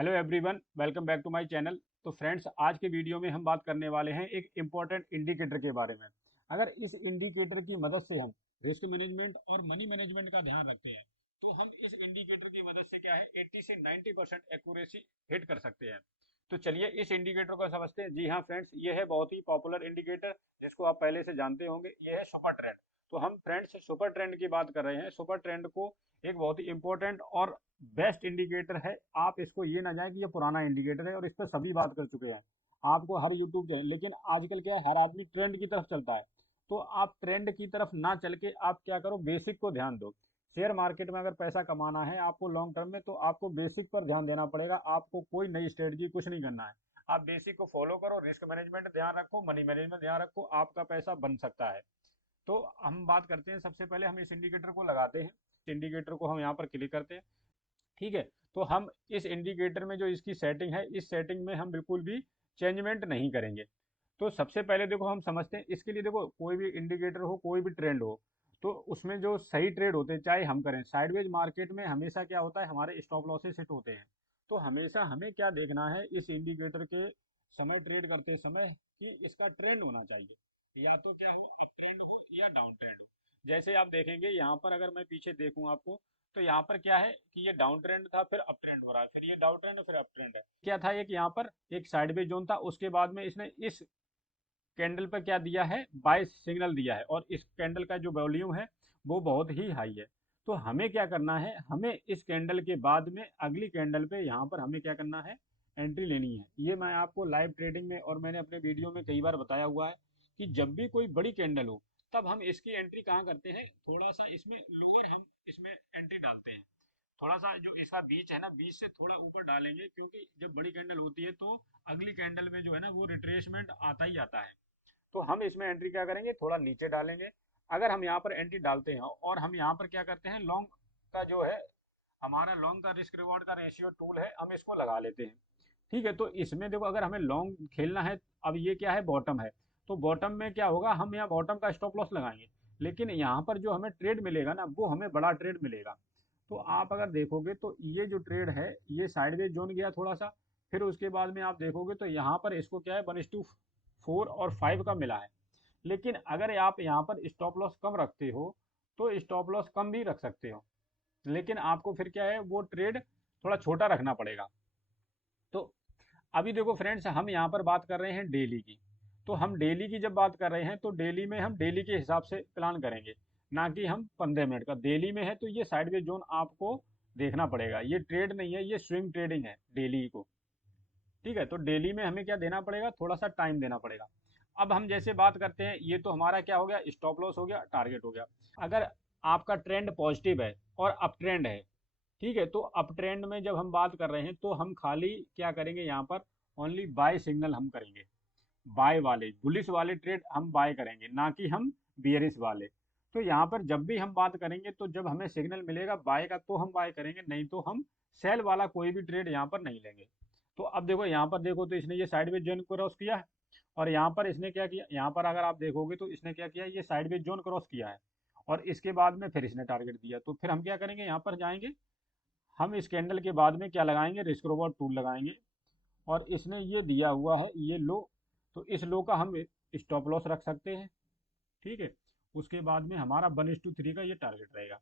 Hello everyone, welcome back to my channel. तो friends, आज के वीडियो में हम बात करने वाले हैं एक इम्पॉर्टेंट इंडिकेटर के बारे में। अगर इस इंडिकेटर की मदद से हम रिस्क मैनेजमेंट और मनी मैनेजमेंट का ध्यान रखते हैं तो हम इस इंडिकेटर की मदद से क्या है 80 से 90% एक्यूरेसी हिट कर सकते हैं। तो चलिए इस इंडिकेटर को समझते हैं। जी हाँ फ्रेंड्स, ये है बहुत ही पॉपुलर इंडिकेटर जिसको आप पहले से जानते होंगे। ये है सुपर ट्रेंड। तो हम फ्रेंड्स सुपर ट्रेंड की बात कर रहे हैं। सुपर ट्रेंड को एक बहुत ही इंपॉर्टेंट और बेस्ट इंडिकेटर है। आप इसको ये ना जाए कि ये पुराना इंडिकेटर है और इस पर सभी बात कर चुके हैं, आपको हर यूट्यूब पे। लेकिन आजकल क्या है, हर आदमी ट्रेंड की तरफ चलता है। तो आप ट्रेंड की तरफ ना चल के आप क्या करो, बेसिक को ध्यान दो। शेयर मार्केट में अगर पैसा कमाना है आपको लॉन्ग टर्म में, तो आपको बेसिक पर ध्यान देना पड़ेगा। आपको कोई नई स्ट्रेटजी कुछ नहीं करना है। आप बेसिक को फॉलो करो, रिस्क मैनेजमेंट ध्यान रखो, मनी मैनेजमेंट ध्यान रखो, आपका पैसा बन सकता है। तो हम बात करते हैं, सबसे पहले हम इस इंडिकेटर को लगाते हैं। इंडिकेटर को हम यहाँ पर क्लिक करते हैं। ठीक है। तो हम इस इंडिकेटर में जो इसकी सेटिंग है, इस सेटिंग में हम बिल्कुल भी चेंजमेंट नहीं करेंगे। तो सबसे पहले देखो हम समझते हैं इसके लिए। देखो कोई भी इंडिकेटर हो, कोई भी ट्रेंड हो, तो उसमें जो सही ट्रेड होते हैं, चाहे हम करें साइडवेज मार्केट में, हमेशा क्या होता है, हमारे स्टॉप लॉसेस हिट होते हैं। तो हमेशा हमें क्या देखना है इस इंडिकेटर के समय, ट्रेड करते समय, कि इसका ट्रेंड होना चाहिए। या तो क्या हो, अप ट्रेंड हो या डाउन ट्रेंड हो। जैसे आप देखेंगे यहाँ पर, अगर मैं पीछे देखूं आपको, तो यहाँ पर क्या है कि ये डाउन ट्रेंड था, फिर अप ट्रेंड हो रहा है, फिर ये डाउन ट्रेंड है, फिर अप ट्रेंड है। क्या था, एक यहाँ पर एक साइडवेज जोन था, उसके बाद में इसने इस कैंडल पर क्या दिया है, बाय सिग्नल दिया है, और इस कैंडल का जो वॉल्यूम है वो बहुत ही हाई है। तो हमें क्या करना है, हमें इस कैंडल के बाद में अगली कैंडल पे यहाँ पर हमें क्या करना है, एंट्री लेनी है। ये मैं आपको लाइव ट्रेडिंग में और मैंने अपने वीडियो में कई बार बताया हुआ है कि जब भी कोई बड़ी कैंडल हो, तब हम इसकी एंट्री कहाँ करते हैं, थोड़ा सा इसमें लोअर हम इसमें एंट्री डालते हैं। थोड़ा सा जो इसका बीच है ना, बीच से थोड़ा ऊपर डालेंगे, क्योंकि जब बड़ी कैंडल होती है तो अगली कैंडल में जो है ना वो रिट्रेसमेंट आता ही आता है। तो हम इसमें एंट्री क्या करेंगे, थोड़ा नीचे डालेंगे। अगर हम यहाँ पर एंट्री डालते हैं और हम यहाँ पर क्या करते हैं, लॉन्ग का जो है हमारा लॉन्ग का रिस्क रिवॉर्ड का रेशियो टूल है, हम इसको लगा लेते हैं। ठीक है। तो इसमें देखो, अगर हमें लॉन्ग खेलना है, अब ये क्या है, बॉटम है। तो बॉटम में क्या होगा, हम यहाँ बॉटम का स्टॉप लॉस लगाएंगे। लेकिन यहाँ पर जो हमें ट्रेड मिलेगा ना, वो हमें बड़ा ट्रेड मिलेगा। तो आप अगर देखोगे तो ये जो ट्रेड है, ये साइडवेज जोन गया थोड़ा सा। फिर उसके बाद में आप देखोगे तो यहाँ पर इसको क्या है, 1:4 और 5 का मिला है। लेकिन अगर आप यहाँ पर स्टॉप लॉस कम रखते हो, तो स्टॉप लॉस कम भी रख सकते हो। लेकिन आपको फिर क्या है, वो ट्रेड थोड़ा छोटा रखना पड़ेगा। तो अभी देखो फ्रेंड्स, हम यहाँ पर बात कर रहे हैं डेली की। तो हम डेली की जब बात कर रहे हैं, तो डेली में हम डेली के हिसाब से प्लान करेंगे, ना कि हम 15 मिनट का। डेली में है तो ये साइडवेज जोन आपको देखना पड़ेगा। ये ट्रेड नहीं है, ये स्विंग ट्रेडिंग है डेली को। ठीक है। तो डेली में हमें क्या देना पड़ेगा, थोड़ा सा टाइम देना पड़ेगा। अब हम जैसे बात करते हैं, ये तो हमारा क्या हो गया, स्टॉप लॉस हो गया, टारगेट हो गया। अगर आपका ट्रेंड पॉजिटिव है और अप ट्रेंड है, ठीक है, तो अप ट्रेंड में जब हम बात कर रहे हैं तो हम खाली क्या करेंगे, यहाँ पर ओनली बाय सिग्नल हम करेंगे। बाय वाले बुलिश वाले ट्रेड हम बाय करेंगे, ना कि हम बियरिश वाले। तो यहाँ पर जब भी हम बात करेंगे, तो जब हमें सिग्नल मिलेगा बाय का तो हम बाय करेंगे, नहीं तो हम सेल वाला कोई भी ट्रेड यहाँ पर नहीं लेंगे। तो अब देखो यहाँ पर देखो, तो इसने ये साइडवेज जोन क्रॉस किया है। और यहाँ पर इसने क्या किया, यहाँ पर अगर आप देखोगे तो इसने क्या किया, ये साइडवेज जोन क्रॉस किया है। और इसके बाद में फिर इसने टारगेट दिया। तो फिर हम क्या करेंगे, यहाँ पर जाएंगे, हम इस कैंडल के बाद में क्या लगाएंगे, रिस्क रिवॉर्ड टूल लगाएंगे। और इसने ये दिया हुआ है ये लो, तो इस लो का हम स्टॉप लॉस रख सकते हैं। ठीक है। उसके बाद में हमारा 1:3 का ये टारगेट रहेगा।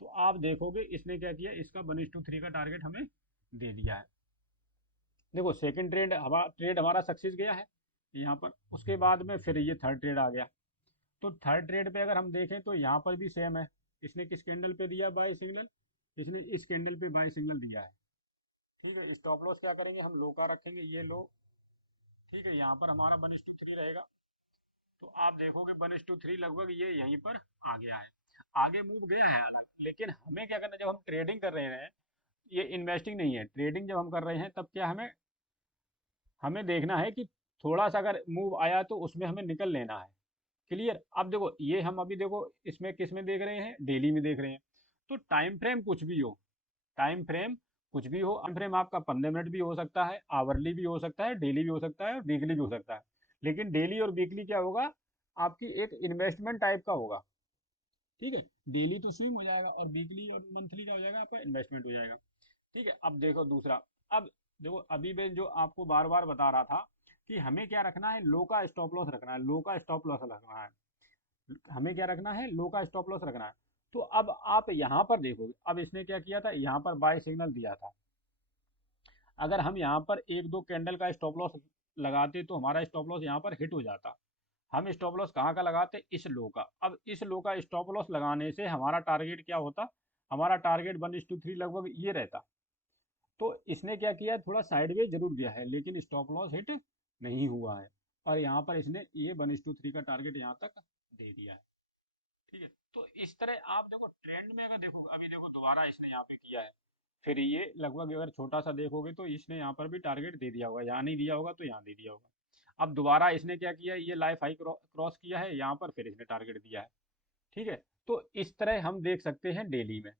तो आप देखोगे इसने क्या किया, इसका 1:3 का टारगेट हमें दे दिया है। देखो सेकंड ट्रेड हमारा सक्सेस गया है यहाँ पर। उसके बाद में फिर ये थर्ड ट्रेड आ गया। तो थर्ड ट्रेड पे अगर हम देखें तो यहाँ पर भी सेम है। इसने किस कैंडल पे दिया बाय सिग्नल, इसने इस कैंडल पे बाय सिग्नल दिया है। ठीक है। स्टॉप लॉस क्या करेंगे, हम लो का रखेंगे, ये लो। ठीक है। यहाँ पर हमारा 1:3 रहेगा। तो आप देखोगे 1:3 लगभग ये यहीं पर आ गया है, आगे मूव गया है अलग। लेकिन हमें क्या करना है, जब हम ट्रेडिंग कर रहे हैं, ये इन्वेस्टिंग नहीं है, ट्रेडिंग जब हम कर रहे हैं, तब क्या हमें हमें देखना है कि थोड़ा सा अगर मूव आया तो उसमें हमें निकल लेना है। क्लियर। अब देखो ये हम अभी देखो इसमें किस में देख रहे हैं, डेली में देख रहे हैं। तो टाइम फ्रेम कुछ भी हो, टाइम फ्रेम कुछ भी हो, टाइम फ्रेम आपका 15 मिनट भी हो सकता है, आवरली भी हो सकता है, डेली भी हो सकता है, और वीकली भी हो सकता है। लेकिन डेली और वीकली क्या होगा, आपकी एक इन्वेस्टमेंट टाइप का होगा। ठीक है। डेली तो स्विंग हो जाएगा, और वीकली और मंथली क्या हो जाएगा, आपका इन्वेस्टमेंट हो जाएगा। ठीक है। अब देखो दूसरा, अब देखो अभी मैं जो आपको बार बार बता रहा था कि हमें क्या रखना है, लो का स्टॉप लॉस रखना है, लो का स्टॉप लॉस रखना है। हमें क्या रखना है, लो का स्टॉप लॉस रखना है। तो अब आप यहाँ पर देखोगे, अब इसने क्या किया था, यहाँ पर बाय सिग्नल दिया था। अगर हम यहाँ पर एक दो कैंडल का स्टॉप लॉस लगाते तो हमारा स्टॉप लॉस यहाँ पर हिट हो जाता। हम स्टॉप लॉस कहाँ का लगाते, इस लो का। अब इस लो का स्टॉप लॉस लगाने से हमारा टारगेट क्या होता, हमारा टारगेट 1:3 लगभग ये रहता। तो इसने क्या किया, थोड़ा साइडवेज जरूर गया है लेकिन स्टॉप लॉस हिट नहीं हुआ है। और यहाँ पर इसने ये 1:3 का टारगेट यहाँ तक दे दिया है। ठीक है, तो इस तरह आप देखो ट्रेंड में अगर देखो, अभी देखो दोबारा इसने यहाँ पे किया है, फिर ये लगभग अगर छोटा सा देखोगे तो इसने यहाँ पर भी टारगेट दे दिया होगा, यहाँ नहीं दिया होगा तो यहाँ दे दिया होगा। अब दोबारा इसने क्या किया, ये लाइफ हाई क्रॉस किया है यहाँ पर, फिर इसने टारगेट दिया है। ठीक है, तो इस तरह हम देख सकते हैं डेली में।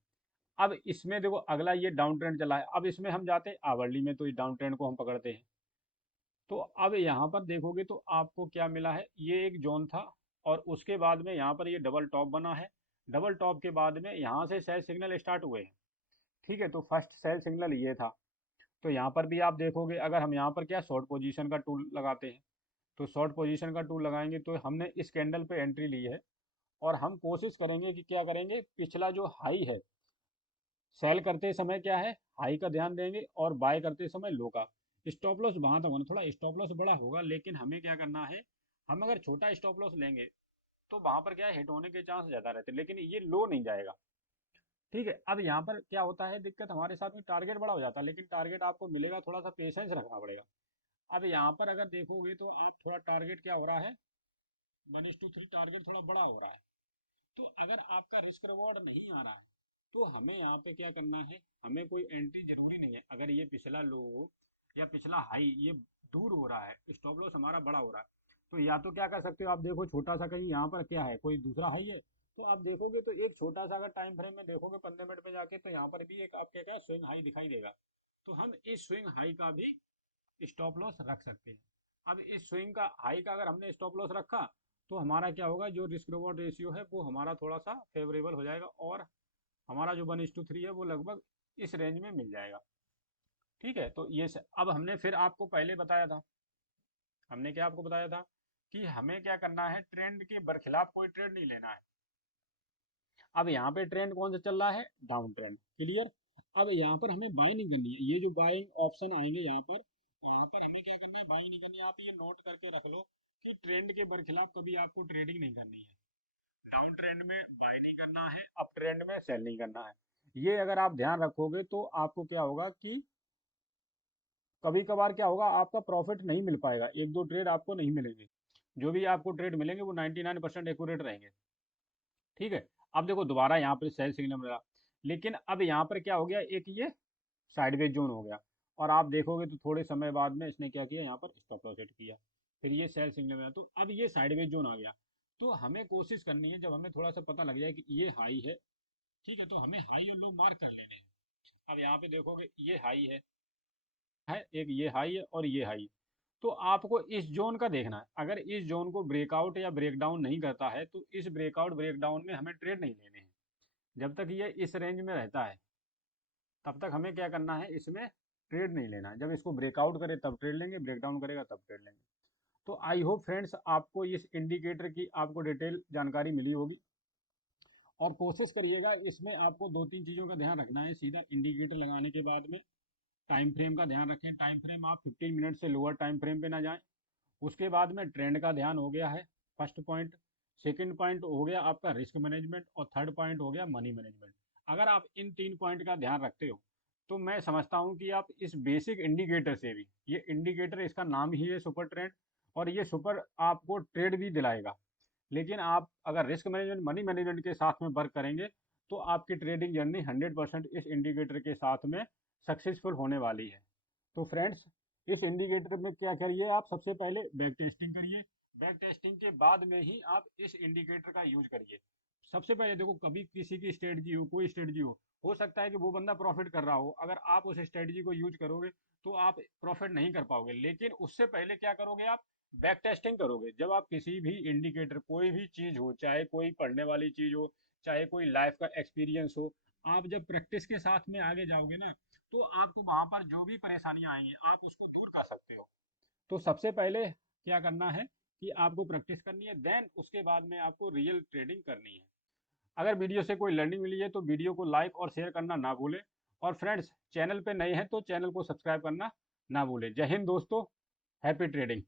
अब इसमें देखो अगला ये डाउन ट्रेंड चला है, अब इसमें हम जाते हैं आवरली में, तो इस डाउन ट्रेंड को हम पकड़ते हैं। तो अब यहाँ पर देखोगे तो आपको क्या मिला है, ये एक जोन था और उसके बाद में यहाँ पर ये डबल टॉप बना है। डबल टॉप के बाद में यहाँ से सेल सिग्नल स्टार्ट हुए हैं। ठीक है, तो फर्स्ट सेल सिग्नल ये था। तो यहाँ पर भी आप देखोगे, अगर हम यहाँ पर क्या शॉर्ट पोजीशन का टूल लगाते हैं, तो शॉर्ट पोजीशन का टूल लगाएंगे तो हमने इस कैंडल पे एंट्री ली है। और हम कोशिश करेंगे कि क्या करेंगे, पिछला जो हाई है, सेल करते समय क्या है, हाई का ध्यान देंगे और बाय करते समय लो का। स्टॉप लॉस वहां तक होना, थोड़ा स्टॉप लॉस बड़ा होगा लेकिन हमें क्या करना है, हम अगर छोटा स्टॉप लॉस लेंगे तो वहां पर क्या है, हिट होने के चांस ज्यादा रहते हैं, लेकिन ये लो नहीं जाएगा। ठीक है, अब यहाँ पर क्या होता है दिक्कत, हमारे साथ में टारगेट बड़ा हो जाता है लेकिन टारगेट आपको मिलेगा, थोड़ा सा पेशेंस रखना पड़ेगा। अब यहाँ पर अगर देखोगे तो आप थोड़ा टारगेट क्या हो रहा है, 1:3 टारगेट थोड़ा बड़ा हो रहा है। तो अगर आपका रिस्क रिवॉर्ड नहीं आ रहा तो हमें यहाँ पे क्या करना है, हमें कोई एंट्री जरूरी नहीं है। अगर ये पिछला लो या पिछला हाई ये दूर हो रहा है, स्टॉप लॉस हमारा बड़ा हो रहा है, तो या तो क्या कर सकते हो आप, देखो छोटा सा कहीं यहाँ पर क्या है, कोई दूसरा हाई है, तो आप देखोगे तो एक छोटा सा अगर टाइम फ्रेम में देखोगे 15 मिनट में जाके, तो यहाँ पर भी एक आपके क्या स्विंग हाई दिखाई देगा। तो हम इस स्विंग हाई का भी स्टॉप लॉस रख सकते हैं। अब इस स्विंग का हाई का अगर हमने स्टॉप लॉस रखा तो हमारा क्या होगा, जो रिस्क रिवॉर्ड रेशियो है वो हमारा थोड़ा सा फेवरेबल हो जाएगा और हमारा जो 1:3 है वो लगभग इस रेंज में मिल जाएगा। ठीक है, तो अब हमने फिर आपको पहले बताया था, हमने क्या आपको बताया था कि हमें क्या करना है, ट्रेंड के बरखिलाफ कोई ट्रेड नहीं लेना है। अब यहाँ पे ट्रेंड कौन सा चल रहा है, डाउन ट्रेंड, क्लियर। अब यहाँ पर हमें बाय नहीं करनी है, ये जो बाइंग ऑप्शन आएंगे यहाँ पर, वहां पर हमें क्या करना है, बाइंग नहीं करनी है। आप ये नोट करके रख लो कि ट्रेंड के बरखिलाफ कभी आपको ट्रेडिंग नहीं करनी है। डाउन ट्रेंड में बाय नहीं करना है, अप ट्रेंड में सेल नहीं करना है। ये अगर आप ध्यान रखोगे तो आपको क्या होगा कि कभी कभार क्या होगा, आपका प्रॉफिट नहीं मिल पाएगा, एक दो ट्रेड आपको नहीं मिलेंगे। जो भी आपको ट्रेड मिलेंगे वो 99% एक्यूरेट रहेंगे। ठीक है, अब देखो दोबारा यहाँ पर सेल सिग्नल मिला, लेकिन अब यहाँ पर क्या हो गया, एक ये साइडवेज जोन हो गया। और आप देखोगे तो थोड़े समय बाद में इसने क्या किया, यहाँ पर स्टॉप लॉस हिट किया, फिर ये सेल सिग्नल मिला, तो अब ये साइडवेज जोन आ गया। तो हमें कोशिश करनी है, जब हमें थोड़ा सा पता लग जाए कि ये हाई है, ठीक है, तो हमें हाई और लो मार्क कर लेने हैं। अब यहाँ पे देखोगे ये हाई है एक, ये हाई है और ये हाई। तो आपको इस जोन का देखना है, अगर इस जोन को ब्रेकआउट या ब्रेकडाउन नहीं करता है तो इस ब्रेकआउट ब्रेकडाउन में हमें ट्रेड नहीं लेने हैं। जब तक ये इस रेंज में रहता है तब तक हमें क्या करना है, इसमें ट्रेड नहीं लेना है। जब इसको ब्रेकआउट करे तब ट्रेड लेंगे, ब्रेकडाउन करेगा तब ट्रेड लेंगे। तो आई होप फ्रेंड्स आपको इस इंडिकेटर की आपको डिटेल जानकारी मिली होगी। और कोशिश करिएगा इसमें आपको दो तीन चीज़ों का ध्यान रखना है। सीधा इंडिकेटर लगाने के बाद में टाइम फ्रेम का ध्यान रखें, टाइम फ्रेम आप 15 मिनट से लोअर टाइम फ्रेम पे ना जाएं। उसके बाद में ट्रेंड का ध्यान हो गया है, फर्स्ट पॉइंट। सेकंड पॉइंट हो गया आपका रिस्क मैनेजमेंट और थर्ड पॉइंट हो गया मनी मैनेजमेंट। अगर आप इन तीन पॉइंट का ध्यान रखते हो तो मैं समझता हूँ कि आप इस बेसिक इंडिकेटर से भी, ये इंडिकेटर इसका नाम ही है सुपर ट्रेंड, और ये सुपर आपको ट्रेड भी दिलाएगा। लेकिन आप अगर रिस्क मैनेजमेंट मनी मैनेजमेंट के साथ में वर्क करेंगे तो आपकी ट्रेडिंग जर्नी 100% इस इंडिकेटर के साथ में सक्सेसफुल होने वाली है। तो फ्रेंड्स, इस इंडिकेटर में क्या करिए, आप सबसे पहले बैक टेस्टिंग करिए। बैक टेस्टिंग के बाद में ही आप इस इंडिकेटर का यूज करिए। सबसे पहले देखो, कभी किसी की स्ट्रेटजी हो, कोई स्ट्रेटजी हो सकता है कि वो बंदा प्रॉफिट कर रहा हो, अगर आप उस स्ट्रेटजी को यूज करोगे तो आप प्रॉफिट नहीं कर पाओगे। लेकिन उससे पहले क्या करोगे, आप बैक टेस्टिंग करोगे। जब आप किसी भी इंडिकेटर, कोई भी चीज हो, चाहे कोई पढ़ने वाली चीज हो, चाहे कोई लाइफ का एक्सपीरियंस हो, आप जब प्रैक्टिस के साथ में आगे जाओगे ना, तो आपको वहां पर जो भी परेशानियां आएंगी आप उसको दूर कर सकते हो। तो सबसे पहले क्या करना है कि आपको प्रैक्टिस करनी है, देन उसके बाद में आपको रियल ट्रेडिंग करनी है। अगर वीडियो से कोई लर्निंग मिली है तो वीडियो को लाइक और शेयर करना ना भूलें। और फ्रेंड्स, चैनल पे नए हैं तो चैनल को सब्सक्राइब करना ना भूलें। जय हिंद दोस्तों, हैप्पी ट्रेडिंग।